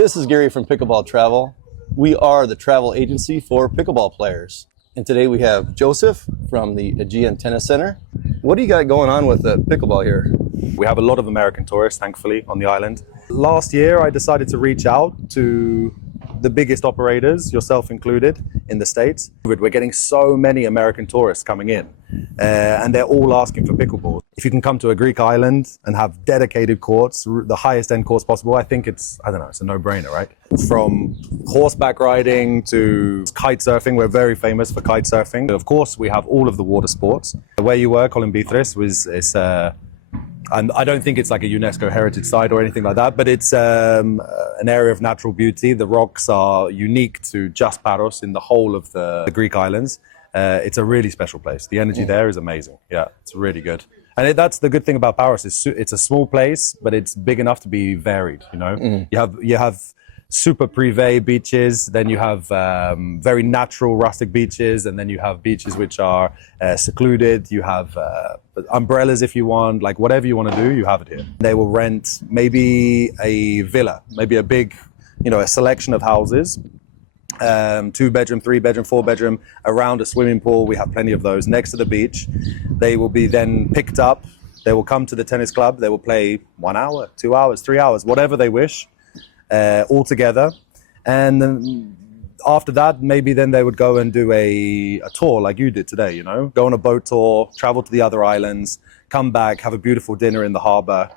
This is Gary from Pickleball Travel. We are the travel agency for pickleball players. And today we have Joseph from the Aegean Tennis Center. What do you got going on with the pickleball here? We have a lot of American tourists, thankfully, on the island. Last year, I decided to reach out to the biggest operators, yourself included, in the States. We're getting so many American tourists coming in, and they're all asking for pickleball. If you can come to a Greek island and have dedicated courts, the highest end courts possible, I think it's a no-brainer, right? From horseback riding to kite surfing, we're very famous for kite surfing. Of course, we have all of the water sports. Where you were, Kolumbithris, is and I don't think it's like a UNESCO heritage site or anything like that, but it's an area of natural beauty. The rocks are unique to just Paros in the whole of the Greek islands. It's a really special place. The energy there is amazing. Yeah, it's really good. And that's the good thing about Paros. It's a small place, but it's big enough to be varied, you know? You have super privé beaches, then you have very natural rustic beaches, and then you have beaches which are secluded. You have umbrellas if you want, like whatever you want to do, you have it here. They will rent maybe a villa, maybe a big, a selection of houses, 2-bedroom, 3-bedroom, 4-bedroom, around a swimming pool. We have plenty of those next to the beach. They will be then picked up. They will come to the tennis club. They will play 1 hour, 2 hours, 3 hours, whatever they wish. All together, and then after that, maybe then they would go and do a tour like you did today, go on a boat tour, travel to the other islands, come back, have a beautiful dinner in the harbor,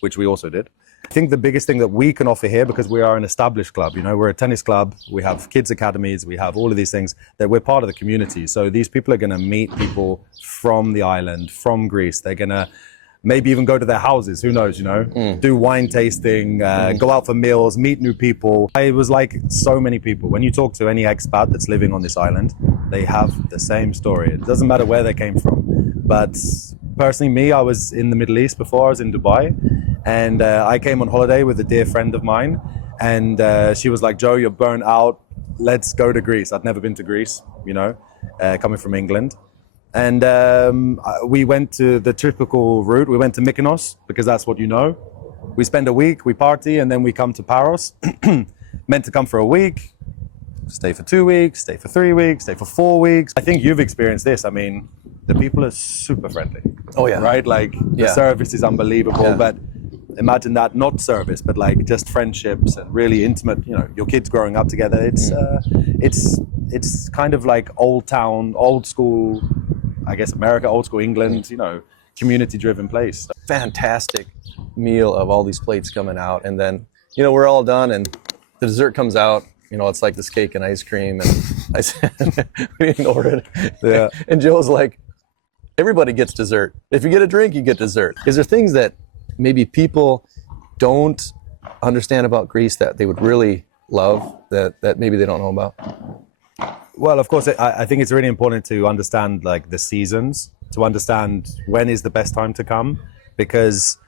which we also did. I think the biggest thing that we can offer here, because we are an established club, we're a tennis club, we have kids academies, we have all of these things, that we're part of the community. So these people are going to meet people from the island, from Greece. They're going to maybe even go to their houses, who knows, do wine tasting, go out for meals, meet new people. It was like so many people. When you talk to any expat that's living on this island, they have the same story. It doesn't matter where they came from. But personally, me, I was in the Middle East before. I was in Dubai, and I came on holiday with a dear friend of mine, and she was like, Joe, you're burnt out. Let's go to Greece. I'd never been to Greece, coming from England. And we went to the typical route. We went to Mykonos, because that's what you know. We spend a week, we party, and then we come to Paros. Meant to come for a week, stay for 2 weeks, stay for 3 weeks, stay for 4 weeks. I think you've experienced this. I mean, the people are super friendly. Oh, yeah. Right? Like, the service is unbelievable. Yeah. But imagine that, not service, but like just friendships and really intimate, your kids growing up together. It's kind of like old town, old school, I guess America, old school England, community-driven place. Fantastic meal of all these plates coming out, and then we're all done, and the dessert comes out. It's like this cake and ice cream, and I said we didn't order it. Yeah. And Joe's like, everybody gets dessert. If you get a drink, you get dessert. Is there things that maybe people don't understand about Greece that they would really love that maybe they don't know about? Well, of course, I think it's really important to understand like the seasons, to understand when is the best time to come, because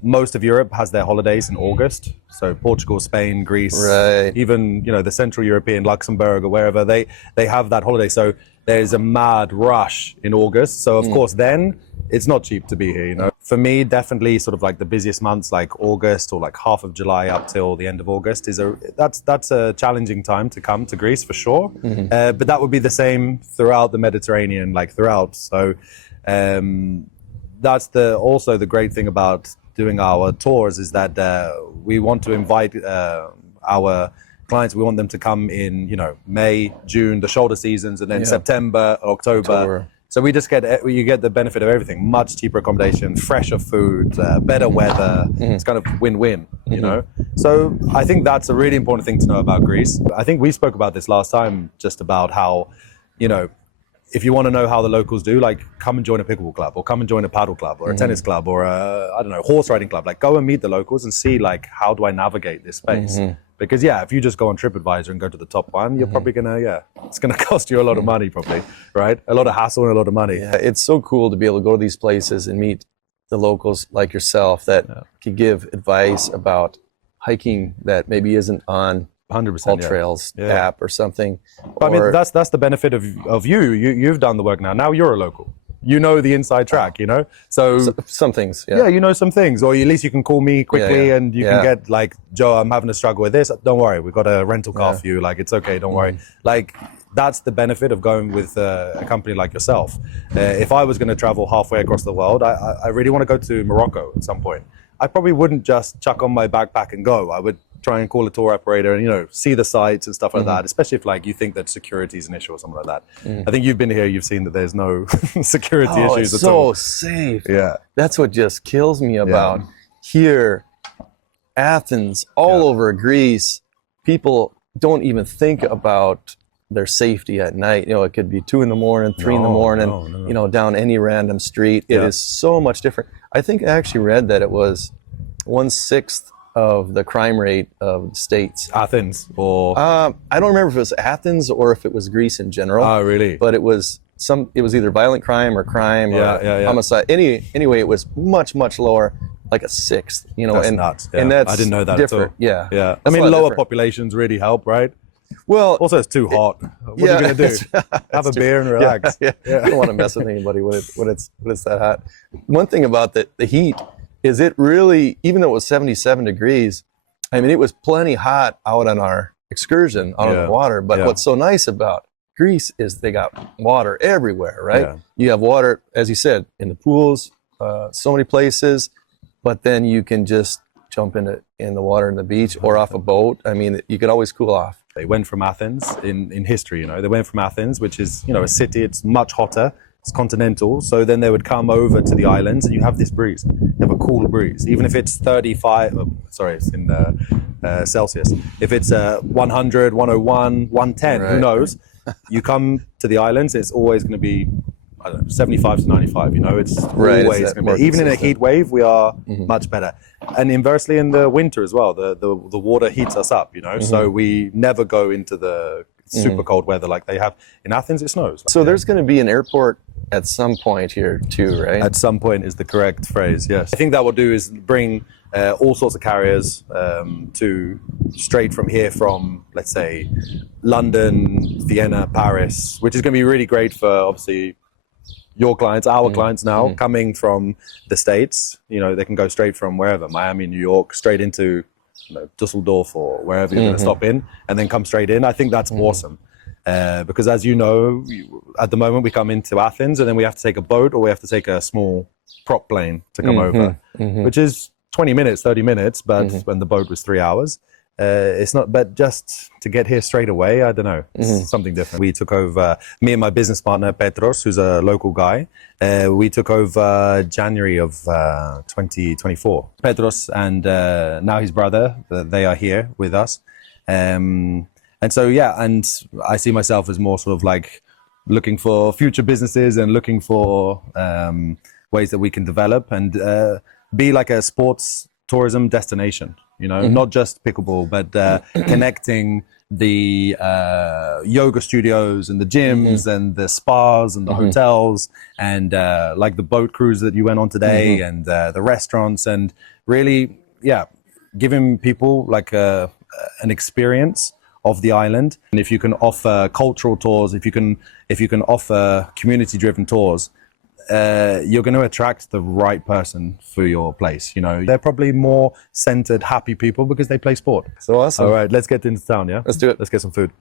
most of Europe has their holidays in August. So Portugal, Spain, Greece, right. Even the Central European, Luxembourg or wherever, they have that holiday. So there's a mad rush in August. So of course then it's not cheap to be here, For me, definitely sort of like the busiest months, like August or like half of July up till the end of August, that's a challenging time to come to Greece for sure. But that would be the same throughout the Mediterranean, like throughout. So that's also the great thing about doing our tours, is that we want to invite our clients. We want them to come in, May, June, the shoulder seasons, and then September, October. So you get the benefit of everything: much cheaper accommodation, fresher food, better weather. It's kind of win-win, So I think that's a really important thing to know about Greece. I think we spoke about this last time, just about how, if you want to know how the locals do, like come and join a pickleball club, or come and join a paddle club, or a tennis club, or a horse riding club. Like go and meet the locals and see like, how do I navigate this space? Because if you just go on TripAdvisor and go to the top one, you're probably it's gonna cost you a lot of money, probably, right? A lot of hassle and a lot of money. Yeah, it's so cool to be able to go to these places and meet the locals like yourself that can give advice about hiking that maybe isn't on 100%, All Trails app or something. But I mean, that's the benefit of you. You've done the work now. Now you're a local. you know the inside track, you know? So some things, yeah, you know some things, or at least you can call me quickly and you can get like, Joe, I'm having a struggle with this. Don't worry, we've got a rental car for you. Like, it's okay, don't worry. Like, that's the benefit of going with a company like yourself. If I was going to travel halfway across the world, I really want to go to Morocco at some point. I probably wouldn't just chuck on my backpack and go. I would try and call a tour operator and, you know, see the sites and stuff like that, especially if like you think that security is an issue or something like that. I think you've been here, you've seen that there's no security issues at all. It's so safe. Yeah. That's what just kills me about here, Athens, all over Greece. People don't even think about their safety at night. You know, it could be 2 in the morning, 3 in the morning, you know, down any random street. It is so much different. I think I actually read that it was 1/6 of the crime rate of the states. Athens or I don't remember if it was Athens or if it was Greece in general. Oh, really? But it was either violent crime or homicide. Anyway, it was much lower, like a 1/6. You know, that's and nuts. And that's I didn't know that different. at all. Yeah. I mean, lower populations really help, right? Well, also it's too hot. What are you gonna do? Have a beer and relax. You don't want to mess with anybody when it's that hot. One thing about the heat is it really, even though it was 77 degrees, I mean, it was plenty hot out on our excursion out on the water. But what's so nice about Greece is they got water everywhere, right? Yeah. You have water, as you said, in the pools, so many places, but then you can just jump in the water in the beach or off a boat. I mean, you could always cool off. They went from Athens in history, you know, they went from Athens, which is, you know, a city, it's much hotter, it's continental. So then they would come over to the islands and you have this breeze, you have a cool breeze, even if it's 35, it's in Celsius. If it's 100, 101, 110, who knows? You come to the islands, it's always going to be, I don't know, 75 to 95, you know, it's always going to be. Even in a heat wave, we are much better. And inversely in the winter as well, the water heats us up, you know, so we never go into the super cold weather like they have. In Athens, it snows. So there's going to be an airport at some point here too, right? At some point is the correct phrase, yes. I think that will do is bring all sorts of carriers to straight from here from, let's say, London, Vienna, Paris, which is going to be really great for, obviously, your clients, our clients now, coming from the States. You know, they can go straight from wherever, Miami, New York, straight into, you know, Dusseldorf or wherever you're going to stop in, and then come straight in. I think that's awesome. Because as you know, at the moment we come into Athens and then we have to take a boat or we have to take a small prop plane to come over, which is 20 minutes, 30 minutes, but when the boat was 3 hours, it's not, but just to get here straight away, I don't know, it's something different. We took over, me and my business partner, Petros, who's a local guy, we took over January of 2024. Petros and now his brother, they are here with us. And so, yeah, and I see myself as more sort of like looking for future businesses and looking for ways that we can develop and be like a sports tourism destination, you know, not just pickleball, but connecting the yoga studios and the gyms and the spas and the hotels and like the boat cruise that you went on today and the restaurants and really, giving people like an experience of the island. And if you can offer cultural tours, if you can offer community-driven tours, you're going to attract the right person for your place. You know, they're probably more centered, happy people because they play sport. So awesome. All right, let's get into town. Yeah, let's do it. Let's get some food.